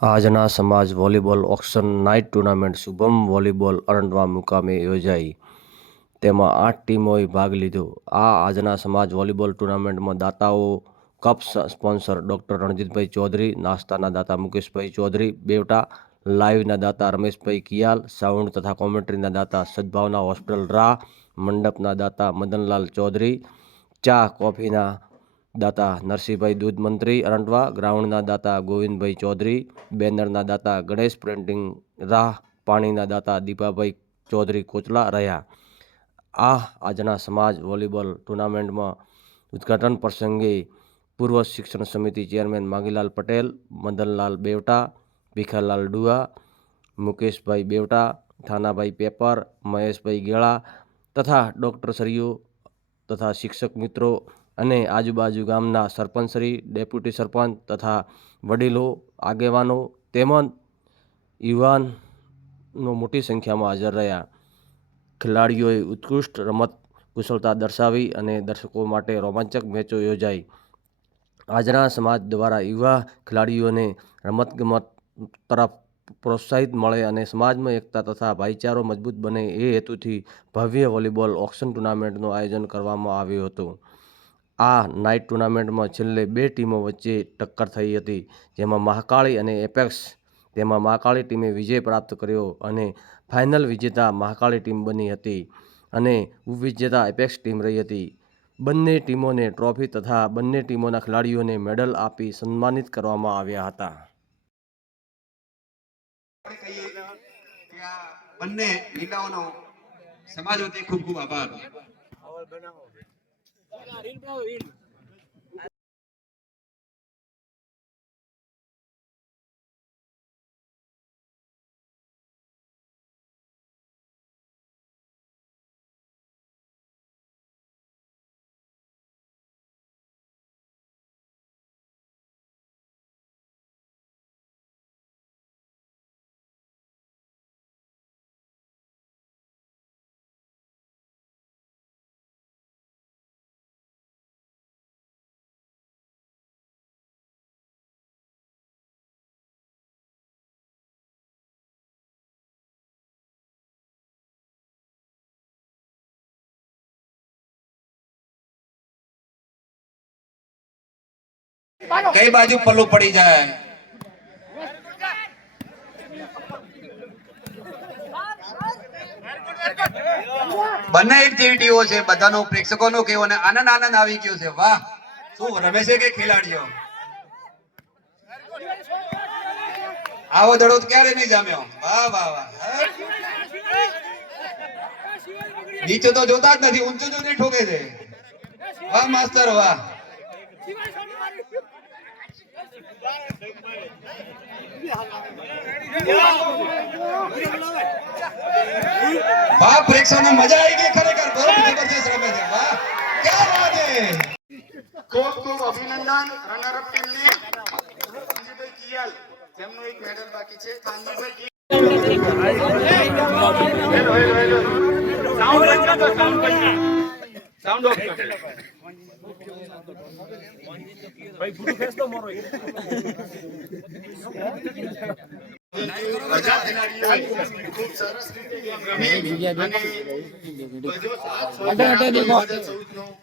આજના સમાજ volleyball auction night tournament Shubham volleyball Arandva મુકામે યોજાઈ, તેમાં 8 ટીમોએ ભાગ લીધો. આજના સમાજ વોલીબોલ ટુર્નામેન્ટમાં દાતાઓ cup sponsor doctor Ranjitbhai Chaudhary, નાસ્તાના દાતા મુકેશભાઈ ચૌધરી બેવટા, લાઈવના દાતા રમેશભાઈ કિયાલ, સાઉન્ડ તથા કોમેન્ટ્રીના દાતા સદભાવના હોસ્પિટલ રા, મંડપના દાતા મદનલાલ ચૌધરી, ચા કોફીના દાતા નરસિંહભાઈ દૂધ મંત્રી અરંડવા, ગ્રાઉન્ડના દાતા ગોવિંદભાઈ ચૌધરી, બેનરના દાતા ગણેશ પ્રિન્ટિંગ રાહ, પાણીના દાતા દીપાભાઈ ચૌધરી કોચલા રહ્યા. આજના સમાજ વોલીબોલ ટુર્નામેન્ટમાં ઉદ્ઘાટન પ્રસંગે પૂર્વ શિક્ષણ સમિતિ ચેરમેન માગીલાલ પટેલ, મદનલાલ બેવટા, ભીખાલાલ ડુઆ, મુકેશભાઈ બેવટા, થાનાભાઈ પેપર, મહેશભાઈ ગેળા તથા ડોક્ટરશ્રીઓ તથા શિક્ષક મિત્રો અને આજુબાજુ ગામના સરપંચશ્રી, ડેપ્યુટી સરપંચ તથા વડીલો, આગેવાનો તેમજ યુવાનો મોટી સંખ્યામાં હાજર રહ્યા. ખેલાડીઓએ ઉત્કૃષ્ટ રમત કુશળતા દર્શાવી અને દર્શકો માટે રોમાંચક મેચો યોજાઈ. આજના સમાજ દ્વારા યુવા ખેલાડીઓને રમતગમત તરફ પ્રોત્સાહિત મળે અને સમાજમાં એકતા તથા ભાઈચારો મજબૂત બને એ હેતુથી ભવ્ય વોલીબોલ ઓક્શન ટુર્નામેન્ટનું આયોજન કરવામાં આવ્યું હતું. નાઇટ ટુર્નામેન્ટમાં છેલ્લે 2 ટીમો વચ્ચે ટક્કર થઈ હતી, જેમાં મહાકાળી અને એપેક્સ. તેમાં મહાકાળી ટીમે વિજય પ્રાપ્ત કર્યો અને ફાઇનલ વિજેતા મહાકાળી ટીમ બની હતી અને ઉપવિજેતા એપેક્સ ટીમ રહી હતી. બંને ટીમોને ટ્રોફી તથા બંને ટીમોના ખેલાડીઓને મેડલ આપી સન્માનિત કરવામાં આવ્યા હતા. બંને મહિલાઓનો સમાજ વતી ખૂબ ખૂબ આભાર. કઈ બાજુ પલ્લું પડી જાય? બંને એક જેવી ટીમો છે, બધાનો પ્રેક્ષકોનો કેવો ને આનંદ આવી ગયો છે. વાહ, શું રમે છે કે ખેલાડીઓ! આવો દડો ક્યારે નહીં જામ્યો. વાહ વાહ વાહ. નીચે તો જોતા જ નથી, ઊંચું જોઈને ઠોકે છે. વાહ માસ્તર વાહ. વાહ, પ્રેક્ષકોને મજા આવી ગઈ ખરેખર. બહુ જબરદસ્ત રમે છે. વાહ, ક્યા વાત હે. ખૂબ ખૂબ અભિનંદન રનર અપ ટીમને. કાનજીભાઈ કિયાલ, જેમનો એક મેડલ બાકી છે. કાનજીભાઈ કિયાલ સાઉન્ડ ઓફ ભાઈ ફૂટુ ફેસ તો મારો બધા ખેલાડીઓ ખૂબ સરસ રીતે ગેમ રમી અને બધો સાથ સહકાર